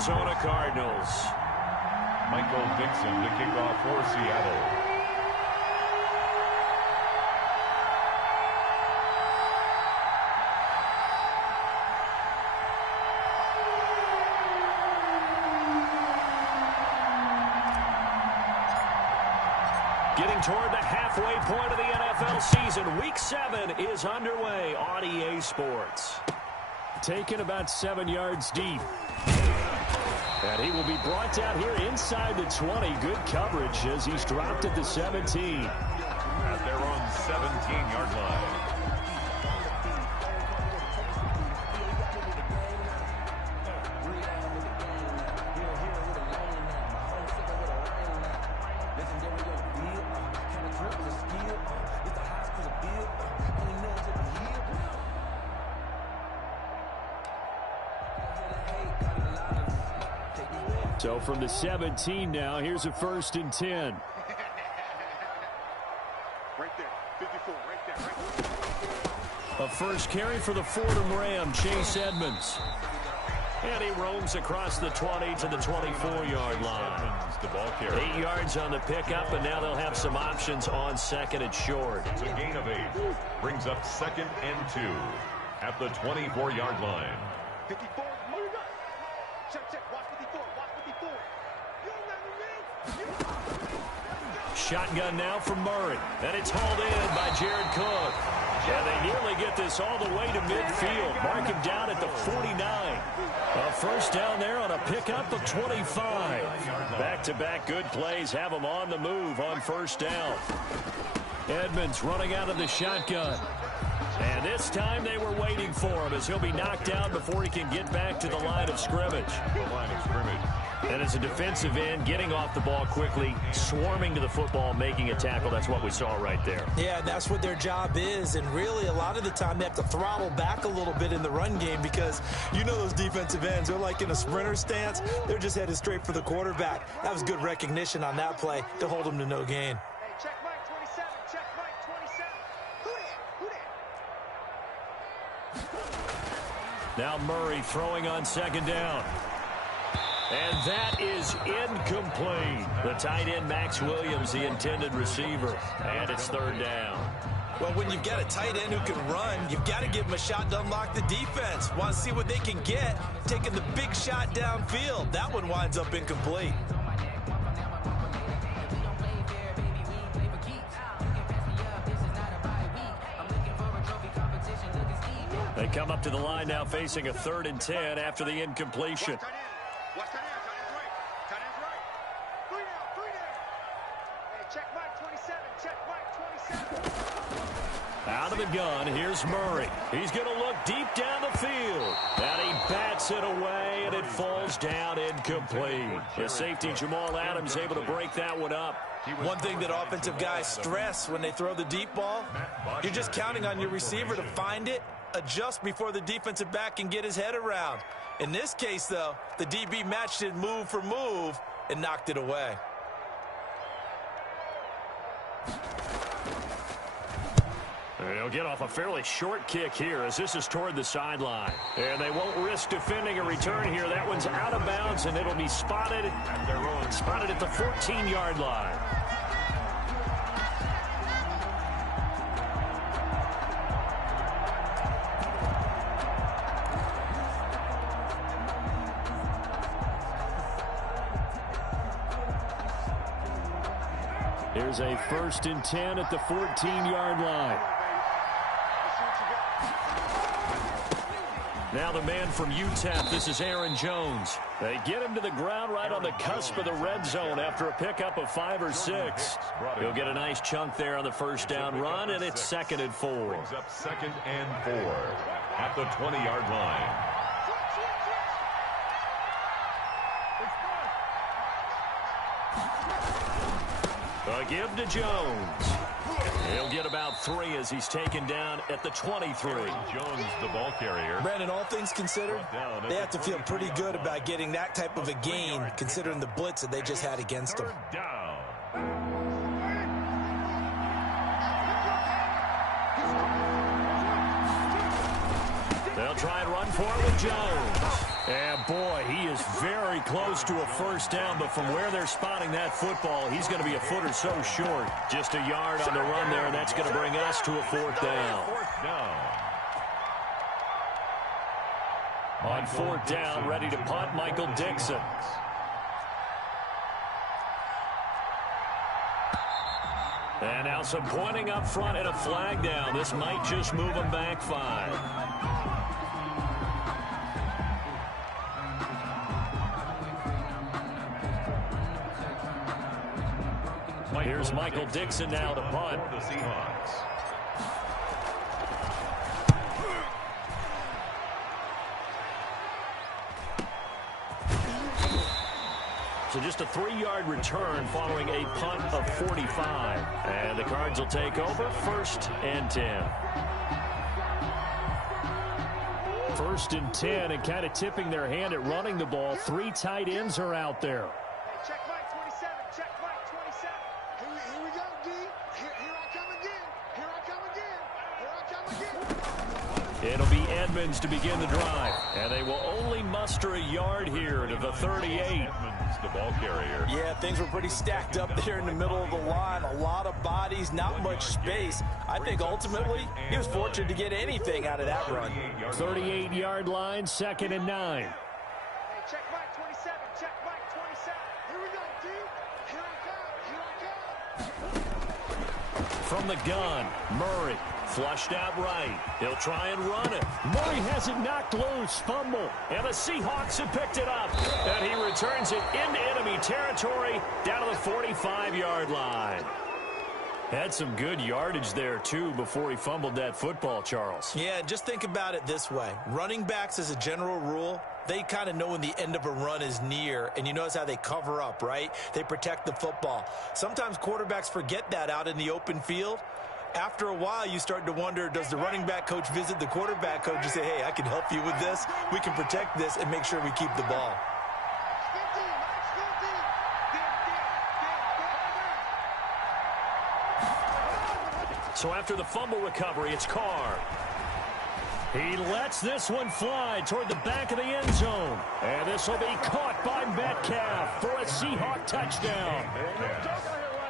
Arizona Cardinals. Michael Dixon to kick off for Seattle. Getting toward the halfway point of the NFL season. Week 7 is underway on EA Sports. Taken about 7 yards deep. And he will be brought down here inside the 20. Good coverage as he's dropped at the 17. At their own 17-yard line. So from the 17 now, here's a 1st and 10. Right there, 54, right there. A first carry for the Fordham Ram, Chase Edmonds. And he roams across the 20 to the 24-yard line. The ball carrier. 8 yards on the pickup, and now they'll have some options on 2nd and short. It's a gain of 8. Brings up 2nd and 2 at the 24-yard line. 54, move it. Check, check, watch 54, watch 54. You let me in. Shotgun now from Murray. And it's hauled in by Jared Cook. And they nearly get this all the way to midfield. Mark him down at the 49. A first down there on a pickup of 25. Back-to-back good plays have him on the move on first down. Edmonds running out of the shotgun. And this time they were waiting for him as he'll be knocked down before he can get back to the line of scrimmage. And as a defensive end, getting off the ball quickly, swarming to the football, making a tackle. That's what we saw right there. Yeah, that's what their job is. And really, a lot of the time, they have to throttle back a little bit in the run game because you know those defensive ends. They're like in a sprinter stance. They're just headed straight for the quarterback. That was good recognition on that play to hold them to no gain. Hey, check Mike 27, check Mike 27. Who that? Now Murray throwing on 2nd down. And that is incomplete. The tight end, Max Williams, the intended receiver. And it's 3rd down. Well, when you've got a tight end who can run, you've got to give him a shot to unlock the defense. Want to see what they can get, taking the big shot downfield. That one winds up incomplete. They come up to the line now facing a 3rd and 10 after the incompletion. Watch tight end, tight end's right. Tight end's right. 3 down. Hey, check Mike 27, check Mike 27. Out of the gun, here's Murray. He's going to look deep down the field. And he bats it away, and it falls down incomplete. The safety, Jamal Adams, able to break that one up. One thing that offensive guys stress when they throw the deep ball, you're just counting on your receiver to find it, adjust before the defensive back can get his head around. In this case, though, the DB matched it move for move and knocked it away. They'll get off a fairly short kick here as this is toward the sideline. And they won't risk defending a return here. That one's out of bounds, and it'll be spotted at the 14-yard line. Here's a 1st and 10 at the 14-yard line. Now the man from UTEP, this is Aaron Jones. They get him to the ground right on the cusp of the red zone after a pickup of 5 or 6. He'll get a nice chunk there on the first down run, and it's 2nd and 4. Brings up 2nd and 4 at the 20-yard line. A give to Jones. He'll get about 3 as he's taken down at the 23. Jones, the ball carrier. Brandon, all things considered, they have to feel pretty good about getting that type of a gain, considering the blitz that they just had against them. Down. They'll try and run for it with Jones. And boy, he is very close to a first down, but from where they're spotting that football, he's going to be a foot or so short. Just a yard on the run there, and that's going to bring us to a fourth down. On fourth down, ready to punt, Michael Dixon. And now some pointing up front and a flag down. This might just move them back 5. Here's Michael Dixon now to punt. The Seahawks. So just a 3-yard return following a punt of 45. And the Cards will take over, 1st and 10. 1st and 10, and kind of tipping their hand at running the ball. 3 tight ends are out there. Hey, check Mike 27. Check Mike 27. Here we go, D. Here I come again. Here I come again. Here I come again. It'll be Edmonds to begin the drive. And they will only muster a yard here to the 38. The ball carrier. Yeah, things were pretty stacked up there in the middle of the line. A lot of bodies, not much space. I think ultimately he was fortunate to get anything out of that run. 38-yard line, 2nd and 9. Hey, check Mike 27. Check Mike 27. Here we go, D. Here I come. Here I come. From the gun, Murray. Flushed out right. He'll try and run it. Murray has it knocked loose. Fumble. And the Seahawks have picked it up. And he returns it into enemy territory down to the 45-yard line. Had some good yardage there, too, before he fumbled that football, Charles. Yeah, just think about it this way. Running backs, as a general rule, they kind of know when the end of a run is near, and you notice how they cover up, right? They protect the football. Sometimes quarterbacks forget that out in the open field. After a while, you start to wonder, does the running back coach visit the quarterback coach and say, hey, I can help you with this, we can protect this, and make sure we keep the ball. So after the fumble recovery, it's Carr. He lets this one fly toward the back of the end zone. And this will be caught by Metcalf for a Seahawk touchdown.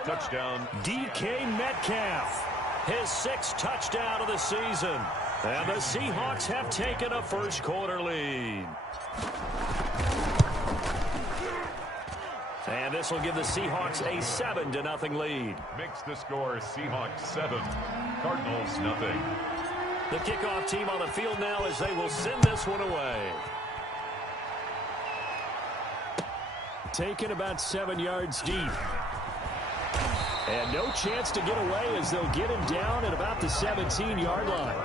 Touchdown. DK Metcalf. His 6th touchdown of the season. And the Seahawks have taken a first-quarter lead. And this will give the Seahawks a 7-0 lead. Makes the score Seahawks 7, Cardinals nothing. The kickoff team on the field now as they will send this one away. Taken about 7 yards deep. And no chance to get away as they'll get him down at about the 17-yard line.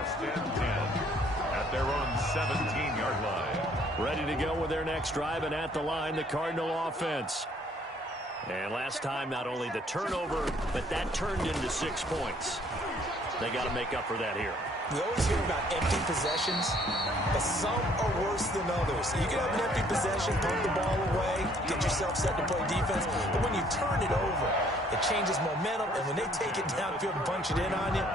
At their own 17-yard line. Ready to go with their next drive, and at the line, the Cardinal offense. And last time, not only the turnover, but that turned into 6 points. They got to make up for that here. We always hear about empty possessions, but some are worse than others. You can have an empty possession, punt the ball away, get yourself set to play defense, but when you turn it over, it changes momentum, and when they take it downfield and punch it in on you,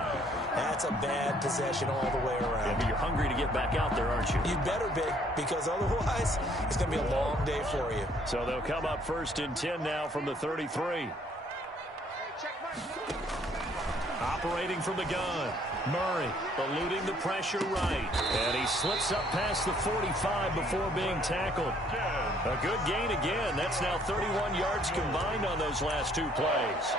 that's a bad possession all the way around. Yeah, but you're hungry to get back out there, aren't you? You better be, because otherwise, it's going to be a long day for you. So they'll come up 1st and 10 now from the 33. Operating from the gun. Murray eluding the pressure right. And he slips up past the 45 before being tackled. A good gain again. That's now 31 yards combined on those last 2 plays.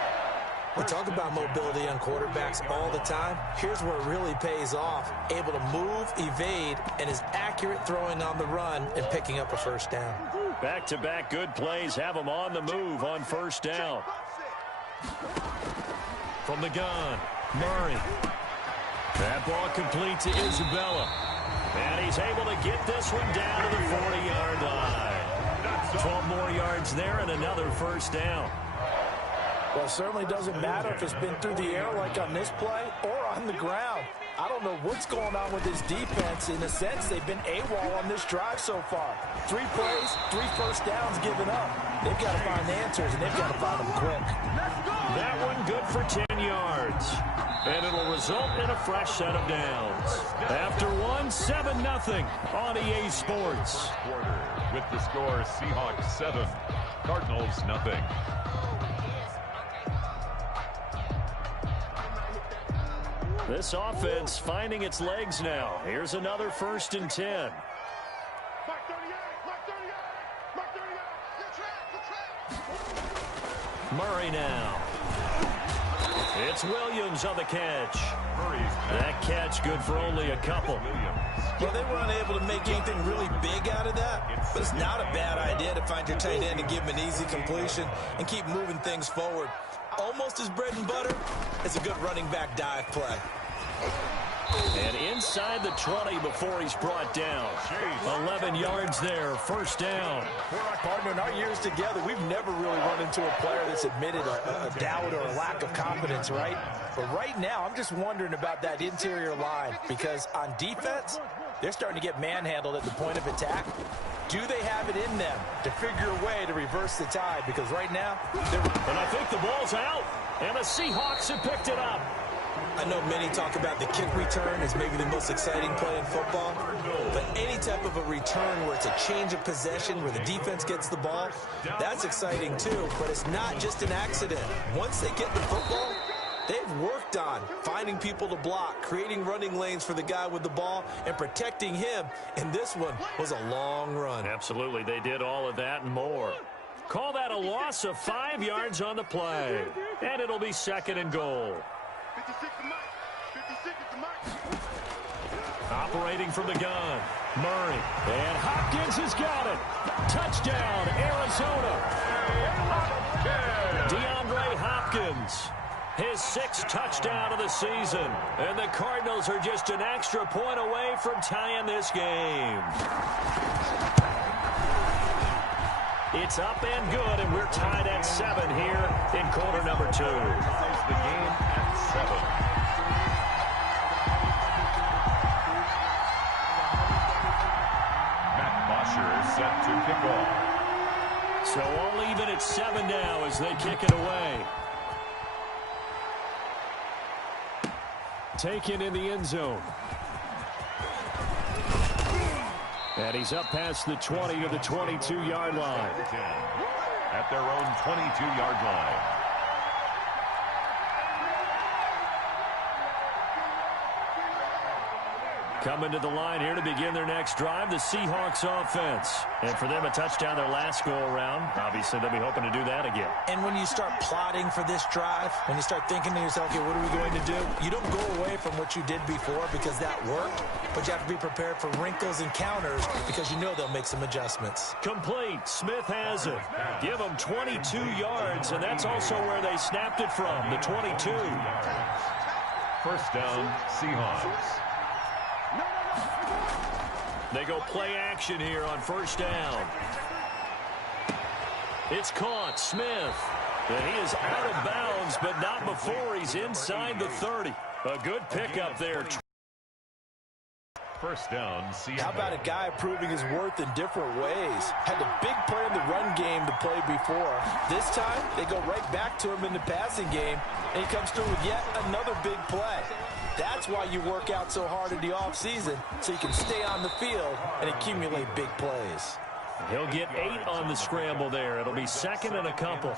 We talk about mobility on quarterbacks all the time. Here's where it really pays off. Able to move, evade, and is accurate throwing on the run and picking up a first down. Back-to-back good plays have them on the move on 1st down. From the gun, Murray. That ball complete to Isabella. And he's able to get this one down to the 40-yard line. 12 more yards there and another first down. Well, it certainly doesn't matter if it's been through the air like on this play or on the ground. I don't know what's going on with this defense. In a sense, they've been AWOL on this drive so far. 3 plays, 3 first downs given up. They've got to find answers, and they've got to find them quick. That one good for 10 yards. and it'll result in a fresh set of downs. After one, 7-0 on EA Sports. With the score, Seahawks 7, Cardinals 0. This offense finding its legs now. Here's another 1st and 10. Murray now. It's Williams on the catch. That catch good for only a couple. Well, they were unable to make anything really big out of that, but it's not a bad idea to find your tight end and give him an easy completion and keep moving things forward. Almost his bread and butter is a good running back dive play. And inside the 20 before he's brought down. 11 yards there, 1st down. Partner, in our years together, we've never really run into a player that's admitted a doubt or a lack of confidence, right? But right now, I'm just wondering about that interior line because on defense, they're starting to get manhandled at the point of attack. Do they have it in them to figure a way to reverse the tide? Because right now, and I think the ball's out, and the Seahawks have picked it up. I know many talk about the kick return as maybe the most exciting play in football, but any type of a return where it's a change of possession, where the defense gets the ball, that's exciting too, but it's not just an accident. Once they get the football, they've worked on finding people to block, creating running lanes for the guy with the ball, and protecting him, and this one was a long run. Absolutely, they did all of that and more. Call that a loss of 5 yards on the play, and it'll be 2nd and goal. 56 to Mike. 56 to Mike. Operating from the gun, Murray. And Hopkins has got it. Touchdown, Arizona. DeAndre Hopkins. His 6th touchdown of the season. And the Cardinals are just an extra point away from tying this game. It's up and good, and we're tied at 7 here in quarter number 2. Close the game at 7. Set to kick off. So all even at 7 now as they kick it away. Taken in the end zone. And he's up past the 20 to the 22-yard line. At their own 22-yard line. Coming to the line here to begin their next drive, the Seahawks offense. And for them, a touchdown their last go-around. Obviously, they'll be hoping to do that again. And when you start plotting for this drive, when you start thinking to yourself, okay, what are we going to do? You don't go away from what you did before because that worked, but you have to be prepared for wrinkles and counters because you know they'll make some adjustments. Complete. Smith has it. Give them 22 yards, and that's also where they snapped it from, the 22. 1st down, Seahawks. They go play action here on 1st down. It's caught. Smith. And he is out of bounds, but not before he's inside the 30. A good pickup there. 1st down, Seahawks. How about a guy proving his worth in different ways? Had a big play in the run game to play before. This time, they go right back to him in the passing game, and he comes through with yet another big play. That's why you work out so hard in the offseason, so you can stay on the field and accumulate big plays. He'll get 8 on the scramble there. It'll be 2nd and a couple.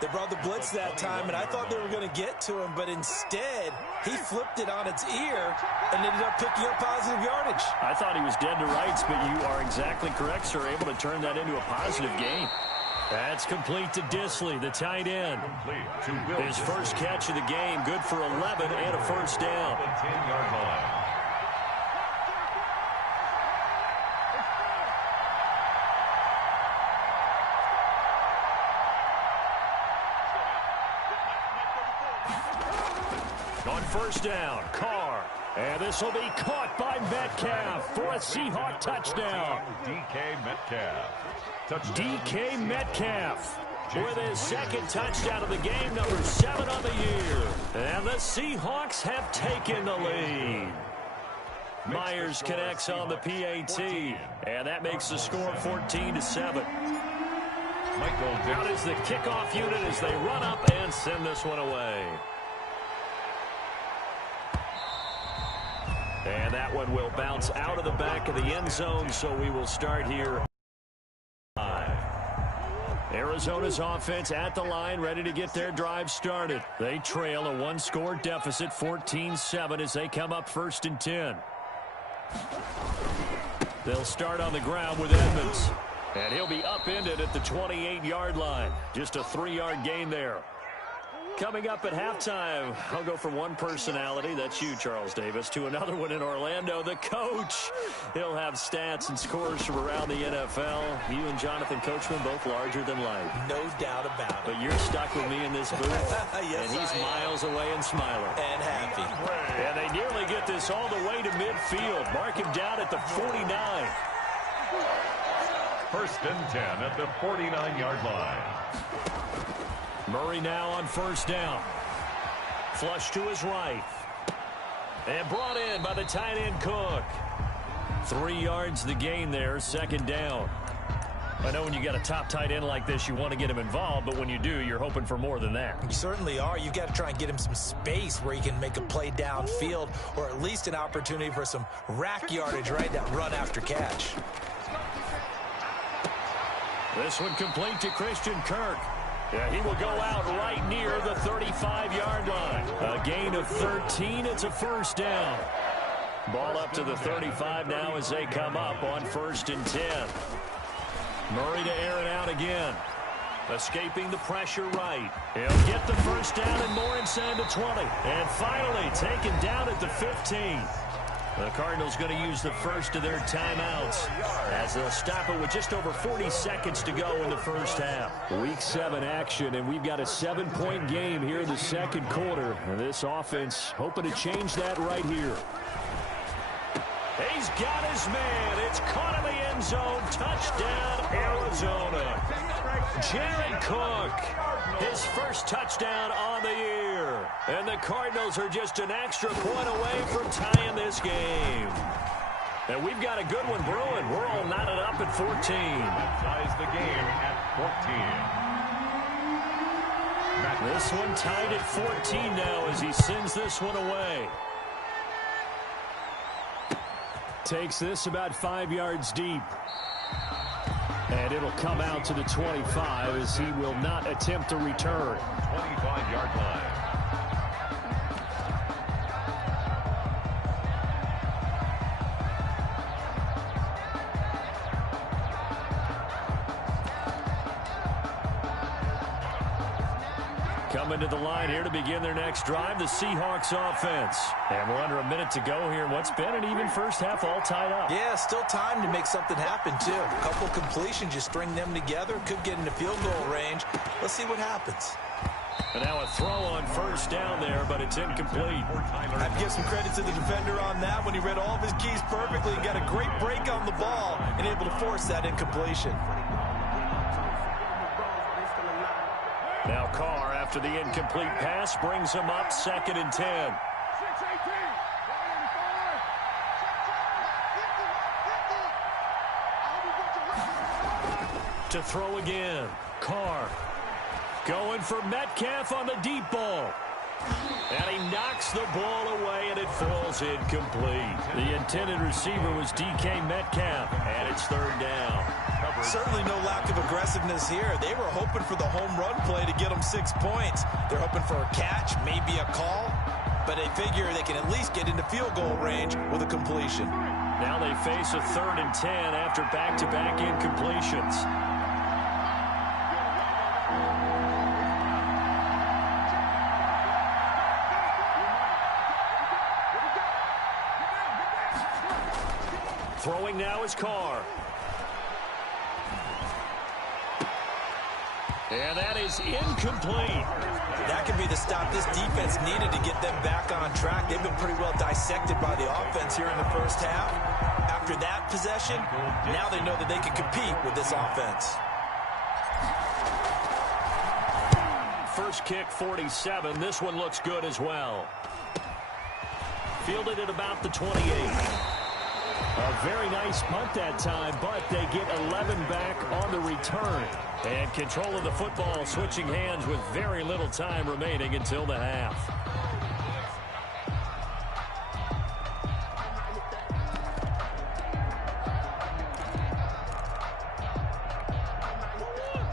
They brought the blitz that time, and I thought they were going to get to him, but instead, he flipped it on its ear and ended up picking up positive yardage. I thought he was dead to rights, but you are exactly correct, sir. Able to turn that into a positive gain. That's complete to Disley, the tight end. His first catch of the game, good for 11 and a 1st down. 10-yard line. On 1st down, Carr. And this will be caught by Metcalf for a Seahawk touchdown. DK Metcalf. DK Metcalf with his 2nd touchdown of the game, number 7 on the year. And the Seahawks have taken the lead. Myers connects on the PAT, and that makes the score 14-7. Out is the kickoff unit as they run up and send this one away. And that one will bounce out of the back of the end zone, so we will start here. Arizona's offense at the line, ready to get their drive started. They trail a one-score deficit, 14-7, as they come up 1st and 10. They'll start on the ground with Edmonds. And he'll be upended at the 28-yard line. Just a 3-yard gain there. Coming up at halftime, I'll go from one personality, that's you, Charles Davis, to another one in Orlando, the coach. He'll have stats and scores from around the NFL. You and Jonathan Coachman, both larger than life. No doubt about it. But you're stuck with me in this booth. Yes, and he's miles away and smiling. And happy. And they nearly get this all the way to midfield. Mark him down at the 49. 1st and 10 at the 49-yard line. Murray now on 1st down. Flush to his right. And brought in by the tight end Cook. 3 yards the gain there, 2nd down. I know when you got a top tight end like this, you want to get him involved, but when you do, you're hoping for more than that. You certainly are. You've got to try and get him some space where he can make a play downfield, or at least an opportunity for some rack yardage, right? That run after catch. This one complete to Christian Kirk. Yeah, he will go out right near the 35-yard line. A gain of 13. It's a 1st down. Ball up to the 35 now as they come up on 1st and 10. Murray to air it out again. Escaping the pressure right. He'll get the 1st down and more inside the 20. And finally taken down at the 15. The Cardinals going to use the first of their timeouts as they'll stop it with just over 40 seconds to go in the 1st half. Week 7 action, and we've got a 7-point game here in the 2nd quarter. And this offense hoping to change that right here. He's got his man. It's caught in the end zone. Touchdown, Arizona. Jared Cook, his 1st touchdown on the year. And the Cardinals are just an extra point away from tying this game. And we've got a good one brewing. We're all knotted up at 14. Ties the game at 14. This one tied at 14 now as he sends this one away. Takes this about 5 yards deep. And it'll come out to the 25 as he will not attempt to return. 25-yard line. Coming to the line here to begin their next drive, the Seahawks offense. And we're under a minute to go here. What's been an even 1st half, all tied up. Yeah, still time to make something happen, too. A couple completions, you string them together, could get into field goal range. Let's see what happens. And now a throw on 1st down there, but it's incomplete. I'd give some credit to the defender on that when he read all of his keys perfectly and got a great break on the ball and able to force that incompletion. Now Carr, after the incomplete pass, brings him up 2nd and 10. To throw again. Carr going for Metcalf on the deep ball. And he knocks the ball away, and it falls incomplete. The intended receiver was DK Metcalf, and it's 3rd down. Certainly no lack of aggressiveness here. They were hoping for the home run play to get them 6 points. They're hoping for a catch, maybe a call, but they figure they can at least get into field goal range with a completion. Now they face a 3rd and 10 after back-to-back incompletions. Throwing now is Carr. And that is incomplete. That could be the stop this defense needed to get them back on track. They've been pretty well dissected by the offense here in the 1st half. After that possession, now they know that they can compete with this offense. First kick, 47. This one looks good as well. Fielded at about the 28. A very nice punt that time, but they get 11 back on the return. And control of the football switching hands with very little time remaining until the half.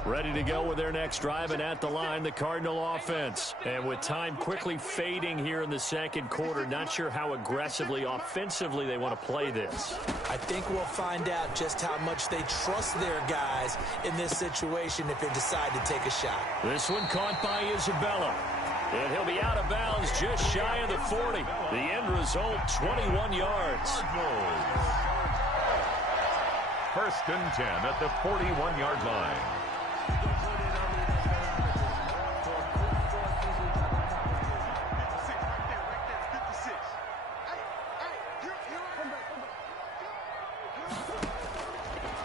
Ready to go with their next drive, and at the line, the Cardinal offense. And with time quickly fading here in the second quarter, not sure how aggressively, offensively they want to play this. I think we'll find out just how much they trust their guys in this situation if they decide to take a shot. This one caught by Isabella. And he'll be out of bounds just shy of the 40. The end result, 21 yards. First and 10 at the 41-yard line.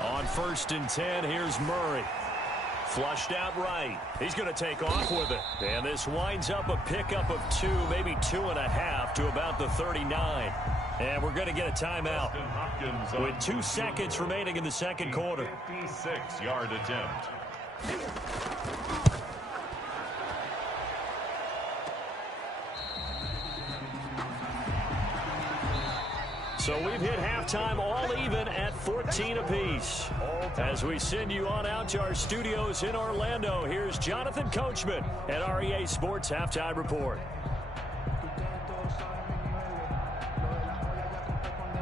On first and 10, here's Murray. Flushed out right. He's going to take off with it. And this winds up a pickup of 2, maybe 2.5 to about the 39. And we're going to get a timeout with 2 seconds remaining in the second quarter. 56-yard attempt. So we've hit halftime all even at 14 apiece. As we send you on out to our studios in Orlando, here's Jonathan Coachman at REA Sports Halftime Report.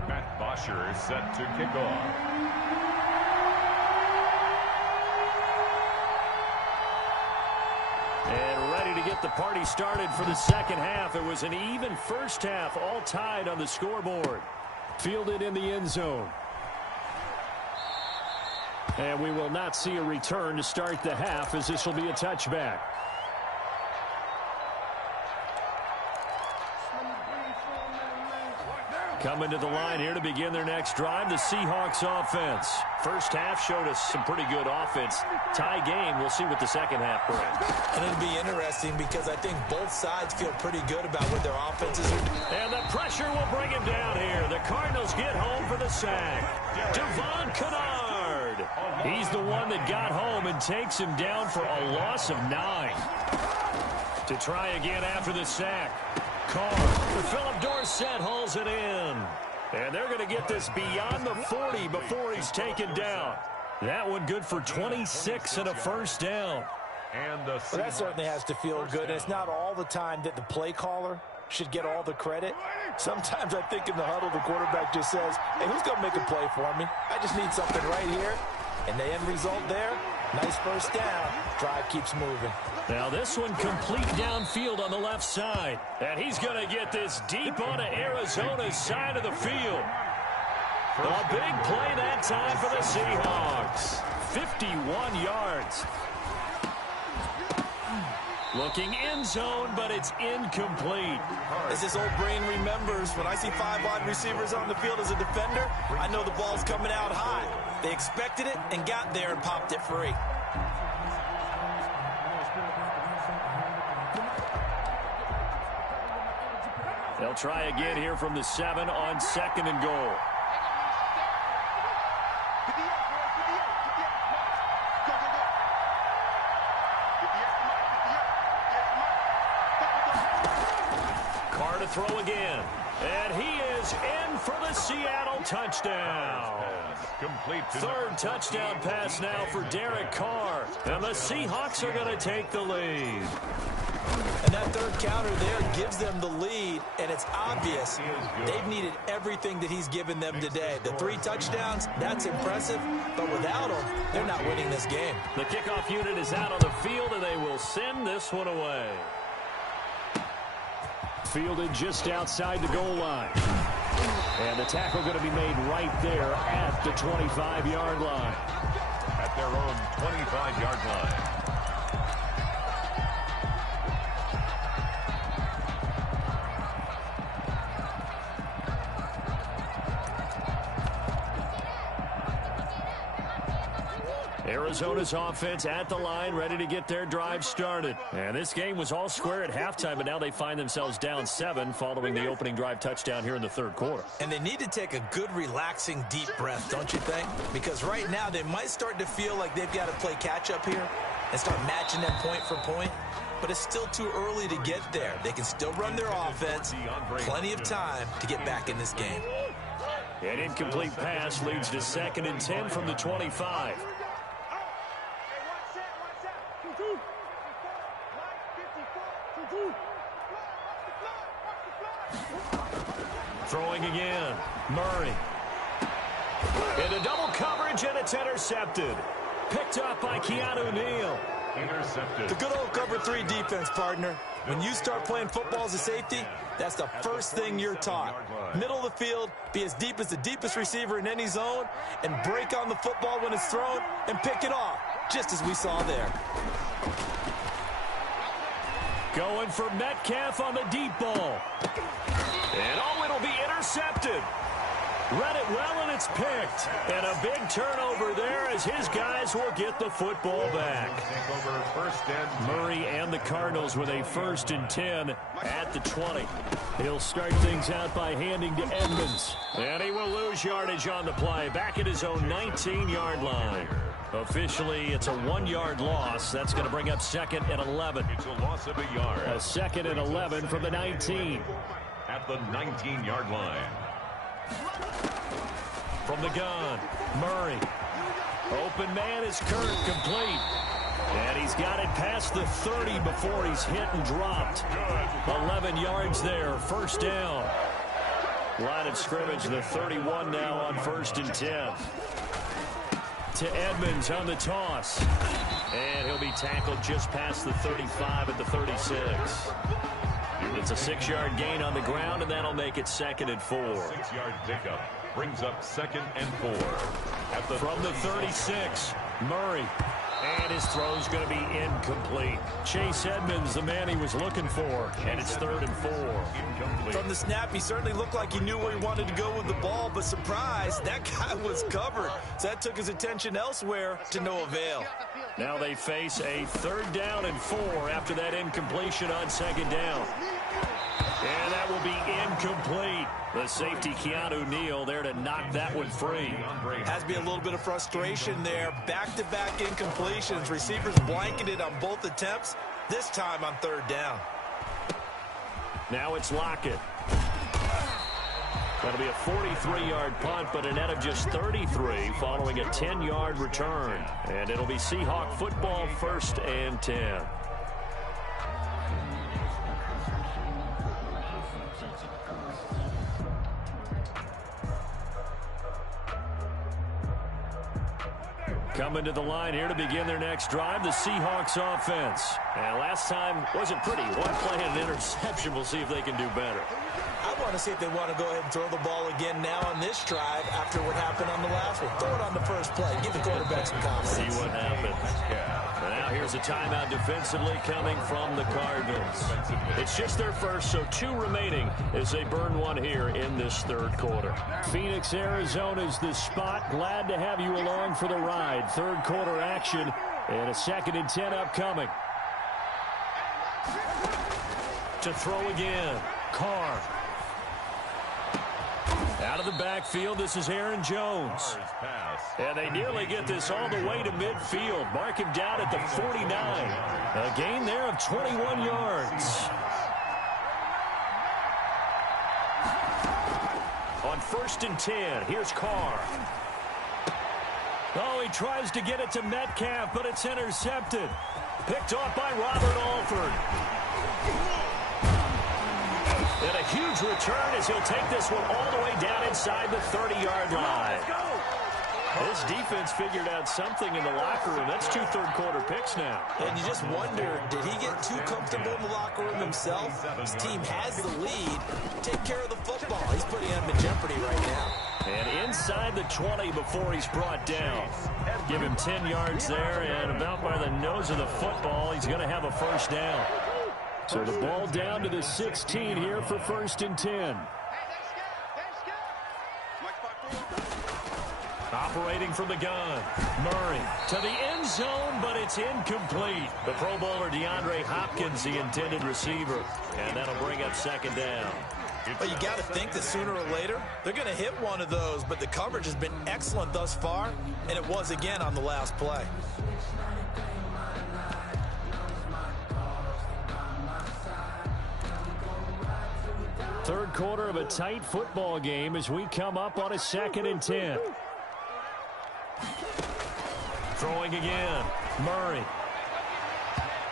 Matt Bosher is set to kick off. And ready to get the party started for the second half. It was an even first half, all tied on the scoreboard. Fielded in the end zone. And we will not see a return to start the half, as this will be a touchback. Coming to the line here to begin their next drive, the Seahawks offense. First half showed us some pretty good offense. Tie game, we'll see what the second half brings. And it'll be interesting because I think both sides feel pretty good about what their offenses are doing. And the pressure will bring him down here. The Cardinals get home for the sack. Devon Kennard. He's the one that got home and takes him down for a loss of 9. To try again after the sack. Carr. Philip Dorsett hauls it in. And they're going to get this beyond the 40 before he's taken down. That one good for 26 and a first down. And well, that certainly has to feel good. It's not all the time that the play caller should get all the credit. Sometimes I think in the huddle, the quarterback just says, hey, who's going to make a play for me? I just need something right here. And the end result there, nice first down. Drive keeps moving. Now this one complete downfield on the left side. And he's going to get this deep onto Arizona's side of the field. A big play that time for the Seahawks. 51 yards. Looking end zone, but it's incomplete. As this old brain remembers, when I see 5 wide receivers on the field as a defender, I know the ball's coming out high. They expected it and got there and popped it free. They'll try again here from the 7 on second and goal. Carr to throw again. And he is in for the Seattle touchdown. Third touchdown pass now for Derek Carr. And the Seahawks are going to take the lead. And that third counter there gives them the lead, and it's obvious they've needed everything that he's given them today. The 3 touchdowns, that's impressive, but without him, they're not winning this game. The kickoff unit is out on the field, and they will send this one away. Fielded just outside the goal line. And the tackle going to be made right there at the 25-yard line. At their own 25-yard line. Arizona's offense at the line, ready to get their drive started. And this game was all square at halftime, but now they find themselves down 7 following the opening drive touchdown here in the third quarter. And they need to take a good, relaxing, deep breath, don't you think? Because right now they might start to feel like they've got to play catch-up here and start matching them point for point. But it's still too early to get there. They can still run their offense. Plenty of time to get back in this game. An incomplete pass leads to 2nd and 10 from the 25. Throwing again. Murray. Into double coverage, and it's intercepted. Picked up by Keanu Neal. Intercepted. The good old cover 3 defense, partner. When you start playing football as a safety, that's the first thing you're taught. Middle of the field, be as deep as the deepest receiver in any zone, and break on the football when it's thrown and pick it off, just as we saw there. Going for Metcalf on the deep ball. And it'll be intercepted. Read it well, and it's picked. And a big turnover there as his guys will get the football back. Murray and the Cardinals with a 1st and 10 at the 20. He'll start things out by handing to Edmonds. And he will lose yardage on the play, back at his own 19-yard line. Officially, it's a 1-yard loss. That's going to bring up 2nd and 11. It's a loss of a yard. A 2nd and 11 from the 19. At the 19-yard line. From the gun, Murray. Open man is Kirk, complete. And he's got it past the 30 before he's hit and dropped. 11 yards there, 1st down. Line of scrimmage, the 31 now on 1st and 10. To Edmonds on the toss. And he'll be tackled just past the 35 at the 36. It's a 6-yard gain on the ground, and that'll make it 2nd and 4. 6-yard pickup brings up 2nd and 4. From the 36, Murray. And his throw's going to be incomplete. Chase Edmonds, the man he was looking for, and it's 3rd and 4. Incomplete. From the snap, he certainly looked like he knew where he wanted to go with the ball, but surprise, that guy was covered. So that took his attention elsewhere to no avail. Now they face a 3rd down and 4 after that incompletion on 2nd down. And that will be incomplete. The safety, Keanu Neal, there to knock that one free. Has to be a little bit of frustration there. Back-to-back incompletions. Receivers blanketed on both attempts, this time on 3rd down. Now it's Lockett. That'll be a 43-yard punt, but a net of just 33 following a 10-yard return. And it'll be Seahawk football, 1st and 10. Coming to the line here to begin their next drive, the Seahawks offense. And last time wasn't pretty. One play and an interception. We'll see if they can do better. I want to see if they want to go ahead and throw the ball again now on this drive after what happened on the last one. Throw it on the first play. Give the quarterback some confidence. See what happens. And now here's a timeout defensively coming from the Cardinals. It's just their first, so 2 remaining as they burn one here in this 3rd quarter. Phoenix, Arizona is the spot. Glad to have you along for the ride. 3rd quarter action and a 2nd and 10 upcoming. To throw again, Carr. Out of the backfield, this is Aaron Jones. And they nearly get this all the way to midfield. Mark him down at the 49. A gain there of 21 yards. On 1st and 10, here's Carr. Oh, he tries to get it to Metcalf, but it's intercepted. Picked off by Robert Alford. And a huge return as he'll take this one all the way down inside the 30-yard line. This defense figured out something in the locker room. That's 2 third-quarter picks now. And you just wonder, did he get too comfortable in the locker room himself? His team has the lead. Take care of the football. He's putting them in jeopardy right now. And inside the 20 before he's brought down. Give him 10 yards there, and about by the nose of the football, he's going to have a 1st down. So the ball down to the 16 here for 1st and 10. Operating from the gun, Murray to the end zone, but it's incomplete. The Pro Bowler DeAndre Hopkins, the intended receiver, and that'll bring up 2nd down. Well, you got to think that sooner or later they're going to hit one of those, but the coverage has been excellent thus far, and it was again on the last play. Third quarter of a tight football game as we come up on a 2nd and 10. Throwing again, Murray.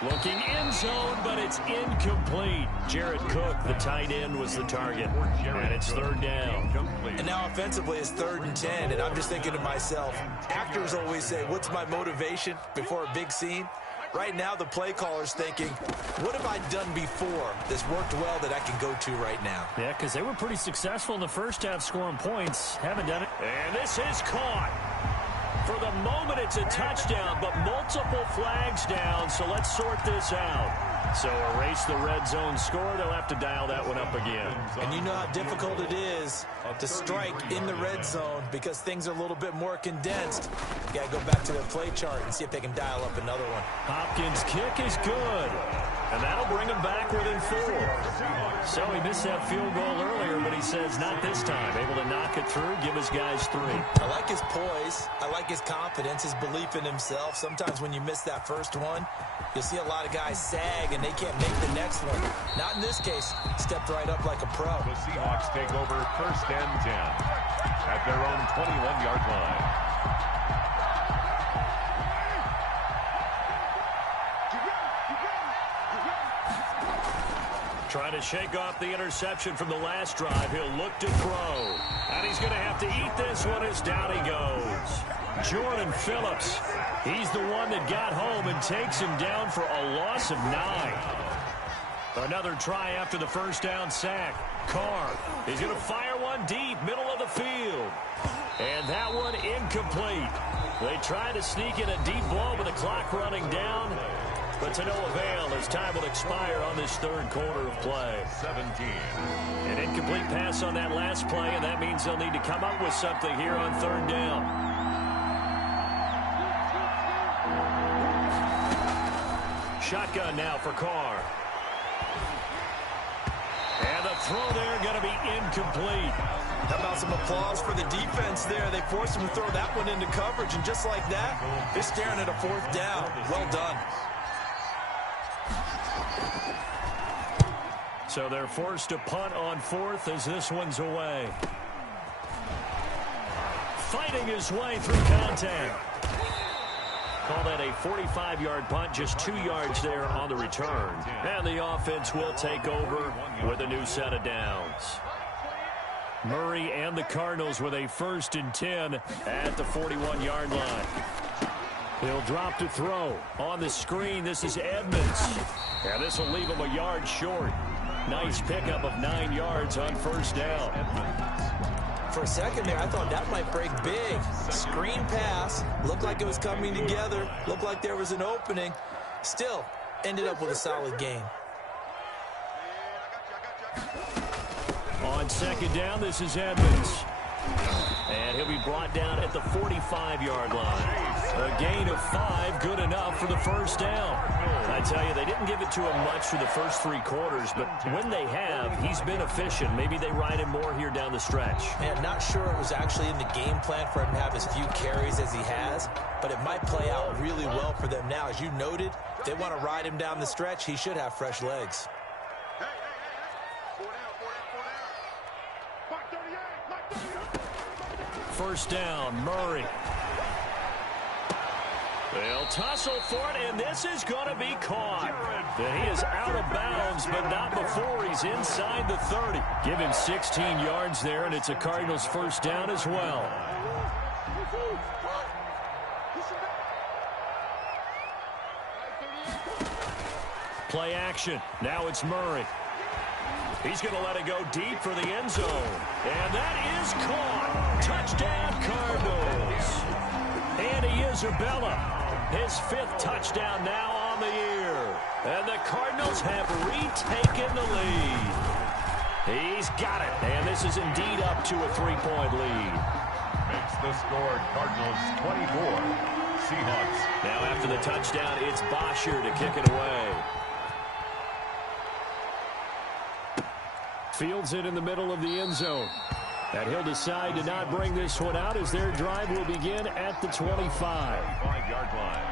Looking end zone, but it's incomplete. Jared Cook, the tight end, was the target. And it's third down. And now offensively it's 3rd and 10, and I'm just thinking to myself, actors always say, what's my motivation before a big scene? Right now the play caller's thinking, what have I done before that's worked well that I can go to right now? Yeah, because they were pretty successful in the first half scoring points. Haven't done it. And this is caught. For the moment, it's a touchdown, but multiple flags down, so let's sort this out. So erase the red zone score. They'll have to dial that one up again. And you know how difficult it is to strike in the red zone because things are a little bit more condensed. You got to go back to their play chart and see if they can dial up another one. Hopkins' kick is good. And that'll bring him back within 4. So he missed that field goal earlier, but he says not this time. Able to knock it through, give his guys 3. I like his poise. I like his confidence, his belief in himself. Sometimes when you miss that first one, you'll see a lot of guys sag and they can't make the next one. Not in this case. Stepped right up like a pro. The Seahawks take over 1st and 10 at their own 21-yard line. Trying to shake off the interception from the last drive. He'll look to throw. And he's going to have to eat this one as down he goes. Jordan Phillips. He's the one that got home and takes him down for a loss of 9. Another try after the first down sack. Carr. He's going to fire one deep, middle of the field. And that one incomplete. They try to sneak in a deep ball with the clock running down. But to no avail as time will expire on this 3rd quarter of play. 17. An incomplete pass on that last play, and that means they'll need to come up with something here on 3rd down. Shotgun now for Carr. And the throw there going to be incomplete. How about some applause for the defense there? They forced him to throw that one into coverage, and just like that, they're staring at a 4th down. Well done. So they're forced to punt on 4th as this one's away. Fighting his way through contact. Call that a 45-yard punt, just 2 yards there on the return. And the offense will take over with a new set of downs. Murray and the Cardinals with a 1st and 10 at the 41-yard line. He'll drop to throw. On the screen, this is Edmonds. And this will leave him a yard short. Nice pickup of 9 yards on 1st down. For a second there, I thought that might break big. Screen pass. Looked like it was coming together. Looked like there was an opening. Still, ended up with a solid gain. On 2nd down, this is Edmonds. And he'll be brought down at the 45-yard line. A gain of 5, good enough for the 1st down. I tell you, they didn't give it to him much for the first 3 quarters, but when they have, he's been efficient. Maybe they ride him more here down the stretch. Man, not sure it was actually in the game plan for him to have as few carries as he has, but it might play out really well for them now. As you noted, if they want to ride him down the stretch, he should have fresh legs. First down, Murray. They'll tussle for it, and this is going to be caught. And he is out of bounds, but not before he's inside the 30. Give him 16 yards there, and it's a Cardinals 1st down as well. Play action. Now it's Murray. He's going to let it go deep for the end zone. And that is caught. Touchdown, Cardinals. Andy Isabella, his 5th touchdown now on the year. And the Cardinals have retaken the lead. He's got it. And this is indeed up to a 3-point lead. Makes the score Cardinals 24. Seahawks. Now after the touchdown, it's Bosher to kick it away. Fields it in the middle of the end zone. And he'll decide to not bring this one out as their drive will begin at the 25. 25-yard line.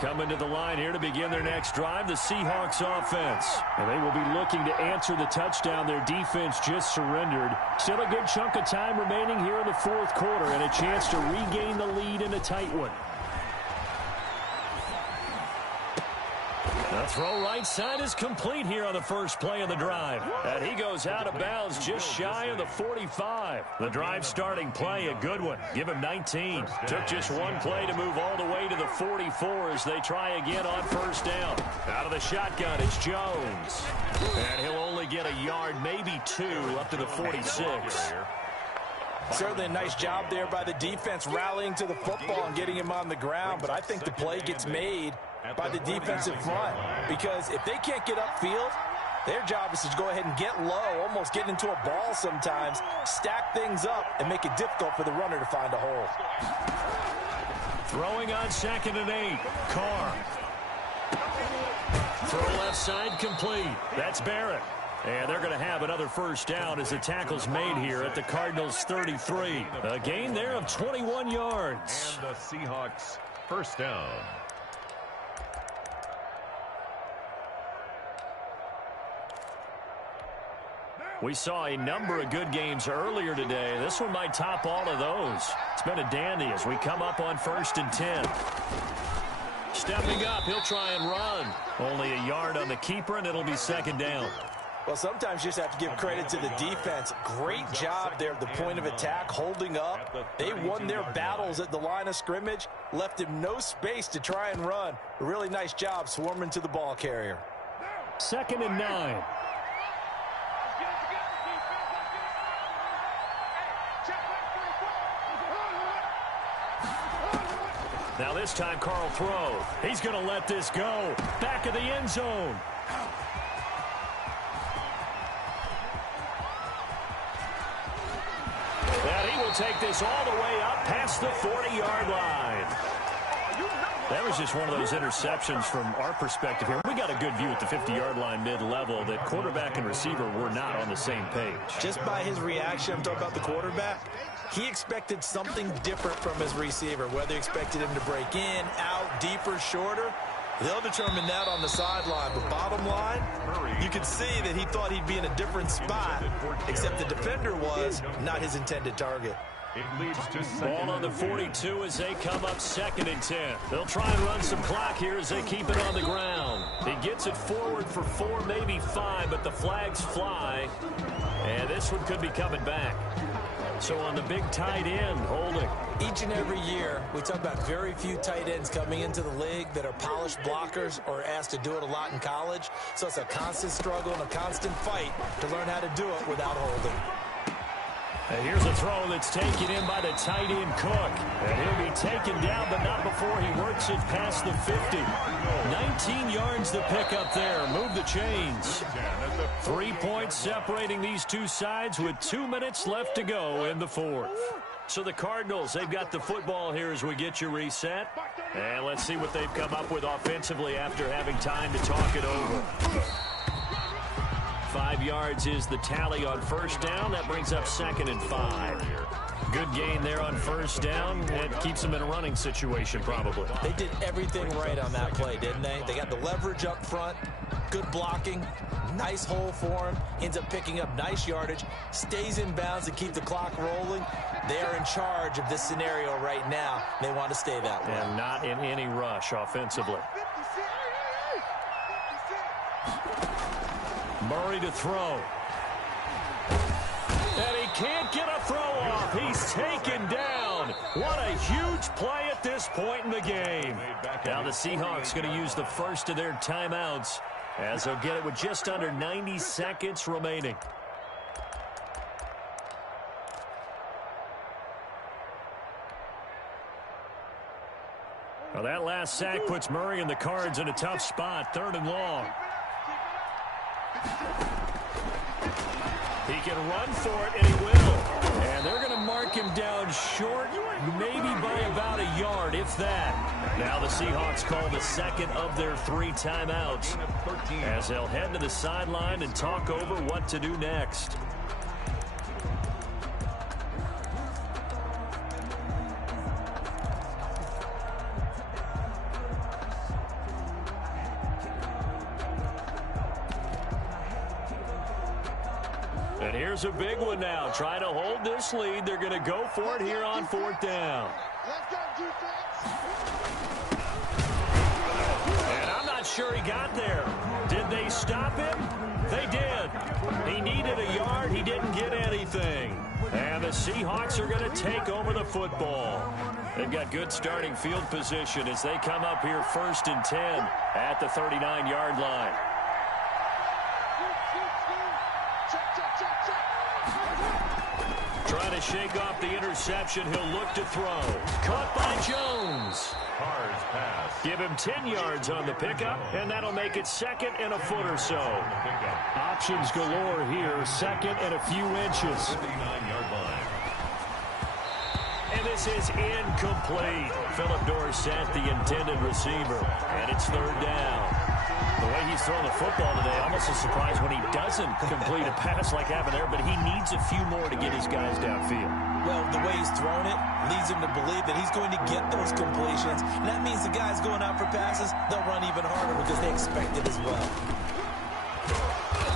Coming to the line here to begin their next drive, the Seahawks offense. And they will be looking to answer the touchdown their defense just surrendered. Still a good chunk of time remaining here in the fourth quarter and a chance to regain the lead in a tight one. The throw right side is complete here on the first play of the drive. And he goes out of bounds just shy of the 45. The drive starting play, a good one. Give him 19. Took just one play to move all the way to the 44 as they try again on first down. Out of the shotgun, it's Jones. And he'll only get a yard, maybe two, up to the 46. Certainly a nice job there by the defense rallying to the football and getting him on the ground. But I think the play gets made by the defensive front, because if they can't get upfield, their job is to go ahead and get low, almost get into a ball sometimes, stack things up, and make it difficult for the runner to find a hole. Throwing on 2nd and 8. Carr. Throw left side complete. That's Barrett. And they're going to have another first down as the tackle's made here at the Cardinals' 33. A gain there of 21 yards. And the Seahawks first down. We saw a number of good games earlier today. This one might top all of those. It's been a dandy as we come up on 1st and 10. Stepping up, he'll try and run. Only a yard on the keeper, and it'll be 2nd down. Well, sometimes you just have to give credit to the defense. Great job there at the point of attack, holding up. They won their battles at the line of scrimmage, left him no space to try and run. A really nice job swarming to the ball carrier. 2nd and 9. Now this time, Carl throw. He's going to let this go. Back of the end zone. And he will take this all the way up past the 40-yard line. That was just one of those interceptions from our perspective here. We got a good view at the 50-yard line mid-level that quarterback and receiver were not on the same page. Just by his reaction, I'm talking about the quarterback, he expected something different from his receiver, whether he expected him to break in, out, deeper, shorter. They'll determine that on the sideline. But bottom line, you could see that he thought he'd be in a different spot, except the defender was not his intended target. It leads to ball on the 42 as they come up 2nd and 10. They'll try and run some clock here as they keep it on the ground. He gets it forward for 4, maybe 5, but the flags fly. And this one could be coming back. So on the big tight end, holding. Each and every year, we talk about very few tight ends coming into the league that are polished blockers or asked to do it a lot in college. So it's a constant struggle and a constant fight to learn how to do it without holding. And here's a throw that's taken in by the tight end Cook. And he'll be taken down, but not before he works it past the 50. 19 yards to pick up there. Move the chains. 3 points separating these two sides with 2 minutes left to go in the fourth. So the Cardinals, they've got the football here as we get you reset. And let's see what they've come up with offensively after having time to talk it over. 5 yards is the tally on first down. That brings up 2nd and 5. Good gain there on first down. It keeps them in a running situation probably. They did everything right on that play, didn't they? They got the leverage up front, good blocking, nice hole for him, ends up picking up nice yardage, stays in bounds to keep the clock rolling. They are in charge of this scenario right now. They want to stay that way. And not in any rush offensively. Murray to throw. And he can't get a throw off. He's taken down. What a huge play at this point in the game. Now the Seahawks going to use the first of their timeouts as they'll get it with just under 90 seconds remaining. Well, that last sack puts Murray and the Cards in a tough spot, 3rd and long. He can run for it, and he will. And they're going to mark him down short, maybe by about a yard, if that. Now the Seahawks call the second of their 3 timeouts as they'll head to the sideline and talk over what to do next. And here's a big one now. Trying to hold this lead. They're going to go for it here on 4th down. Let's go, defense. And I'm not sure he got there. Did they stop him? They did. He needed a yard. He didn't get anything. And the Seahawks are going to take over the football. They've got good starting field position as they come up here 1st and 10 at the 39-yard line. Trying to shake off the interception. He'll look to throw. Caught by Jones. Carr's pass. Give him 10 yards on the pickup, and that'll make it 2nd and a foot or so. Options galore here. 2nd and a few inches. 39-yard line. And this is incomplete. Philip Dorsett, the intended receiver. And it's 3rd down. The way he's throwing the football today, almost a surprise when he doesn't complete a pass like happened there, but he needs a few more to get his guys downfield. Well, the way he's thrown it leads him to believe that he's going to get those completions. And that means the guys going out for passes, they'll run even harder because they expect it as well.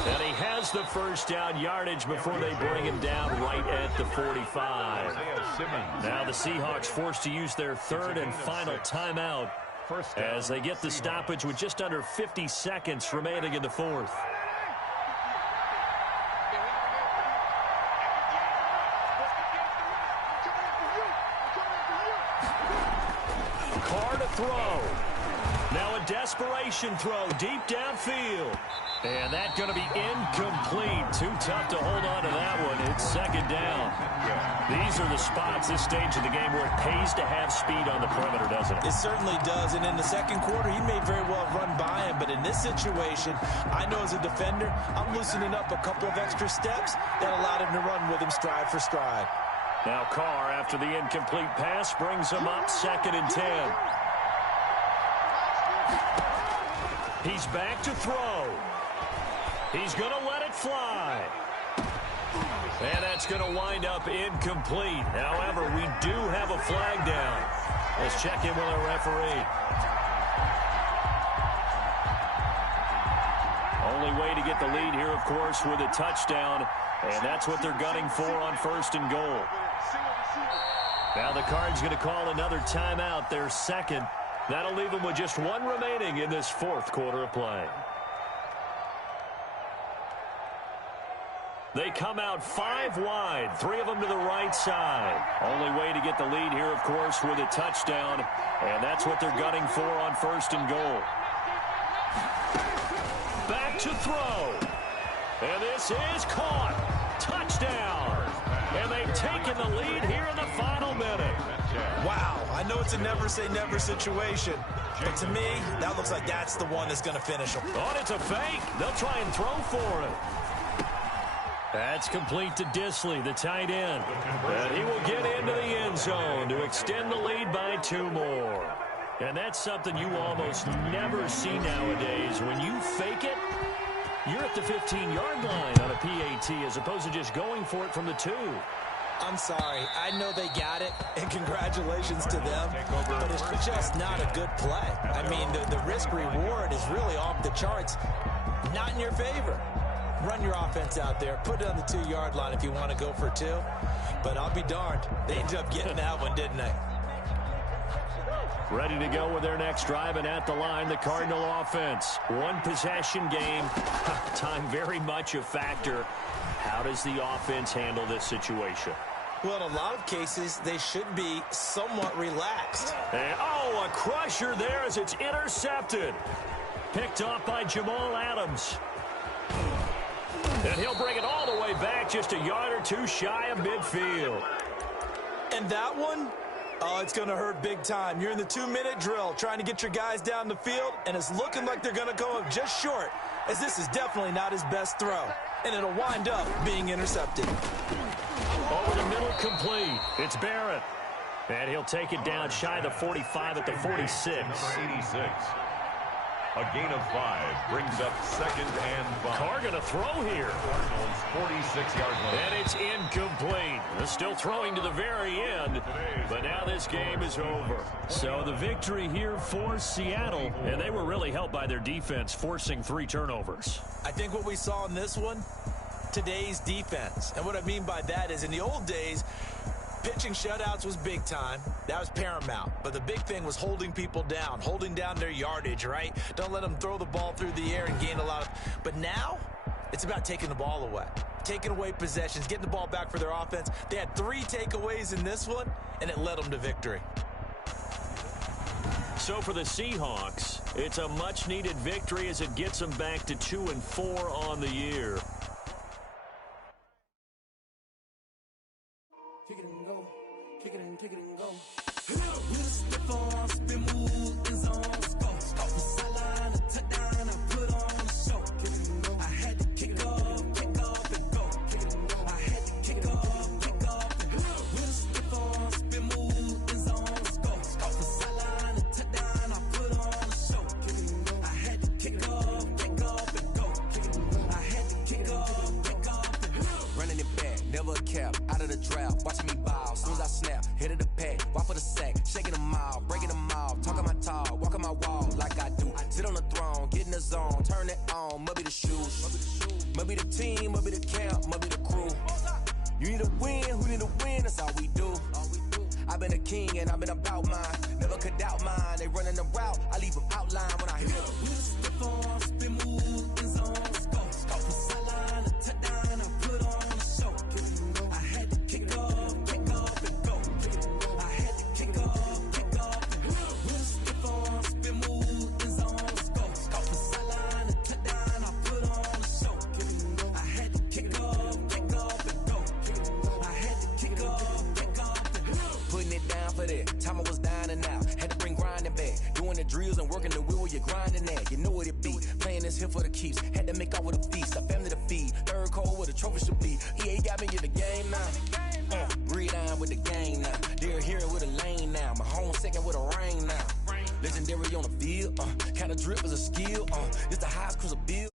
And he has the 1st down yardage before they bring him down right at the 45. Now the Seahawks forced to use their 3rd and final timeout as they get the stoppage with just under 50 seconds remaining in the 4th. Carr to throw. Now a desperation throw deep downfield. And that's going to be incomplete. Too tough to hold on to that one. It's 2nd down. These are the spots, this stage of the game, where it pays to have speed on the perimeter, doesn't it? It certainly does. And in the 2nd quarter, he may very well run by him. But in this situation, I know as a defender, I'm loosening up a couple of extra steps that allowed him to run with him stride for stride. Now Carr, after the incomplete pass, brings him up 2nd and 10. He's back to throw. He's going to let it fly. And that's going to wind up incomplete. However, we do have a flag down. Let's check in with our referee. Only way to get the lead here, of course, with a touchdown. And that's what they're gunning for on 1st and goal. Now the Cards going to call another timeout, their 2nd. That'll leave them with just 1 remaining in this 4th quarter of play. They come out 5 wide, 3 of them to the right side. Only way to get the lead here, of course, with a touchdown. And that's what they're gunning for on 1st and goal. Back to throw. And this is caught. Touchdown. And they've taken the lead here in the final minute. Wow, I know it's a never-say-never situation. But to me, that looks like that's the one that's going to finish them. Oh, it's a fake. They'll try and throw for it. That's complete to Disley, the tight end. And he will get into the end zone to extend the lead by 2 more. And that's something you almost never see nowadays. When you fake it, you're at the 15-yard line on a PAT as opposed to just going for it from the 2. I'm sorry. I know they got it, and congratulations to them, but it's just not a good play. I mean, the risk-reward is really off the charts. Not in your favor. Run your offense out there. Put it on the 2-yard line if you want to go for 2. But I'll be darned. They ended up getting that one, didn't they? Ready to go with their next drive, and at the line, the Cardinal offense. 1 possession game. Time very much a factor. How does the offense handle this situation? Well, in a lot of cases, they should be somewhat relaxed. And, oh, a crusher there as it's intercepted. Picked off by Jamal Adams. And he'll bring it all the way back, just a yard or 2 shy of midfield. And that one, oh, it's going to hurt big time. You're in the 2-minute drill trying to get your guys down the field, and it's looking like they're going to go up just short, as this is definitely not his best throw. And it'll wind up being intercepted. Over the middle, complete. It's Barrett. And he'll take it down shy of the 45 at the 46. 86. A gain of 5 brings up 2nd and 5. Carr going to throw here. Cardinals 46-yard line. And it's incomplete. They're still throwing to the very end. But now this game is over. So the victory here for Seattle. And they were really helped by their defense, forcing 3 turnovers. I think what we saw in this one, today's defense. And what I mean by that is in the old days, pitching shutouts was big time. That was paramount. But the big thing was holding people down, holding down their yardage, right? Don't let them throw the ball through the air and gain a lot of... But now, it's about taking the ball away. Taking away possessions, getting the ball back for their offense. They had 3 takeaways in this one, and it led them to victory. So for the Seahawks, it's a much-needed victory as it gets them back to 2-4 on the year. Kick it and go. Kick it and go. With a stiff arm, spin move, in zone, score. Stop the sideline, a touchdown, I put on a show. Kick it and go. I had to kick off and go. Kick it and go. I had to kick off and go. With a stiff arm, spin move, in zone, score. Stop the sideline, a touchdown, I put on a show. Kick it and go. I had to kick off and go. Kick it and go. I had to kick off and go. Running it back, never a cap, out of the drought, watching me ball, soon as I snap, hit of the pack, walk for the sack, shaking them out, breaking them off, talking my talk, walking my wall like I do, sit on the throne, get in the zone, turn it on, must be the shoes, must be the team, must be the camp, must be the crew, you need a win, who need a win, that's all we do, I've been a king and I've been about mine, never could doubt mine, they running the route, I leave them outline when I hit them. With a stiff arm, spin move, in zone, score, stop the sideline, a touchdown, I put on a show, I had to kick off and go, I had to kick off and with a stiff arm, spin move, in zone, score, stop the sideline, a touchdown, I put on a show, I had to kick off and go, I had to kick off and go, putting it down for that, time I was down and out, had to bring grinding back, doing the drills and working the wheel where you're grinding at, you know what it be, playing this here for the keeps, had to make out with a feast, a family to feed, third cold where the trophy should be, EA got me in the game now, breathe on with the game now, they're here with a lane now, my home second with a rain now, legendary on the field, kind of drip is a skill, it's the highest cruiser bill.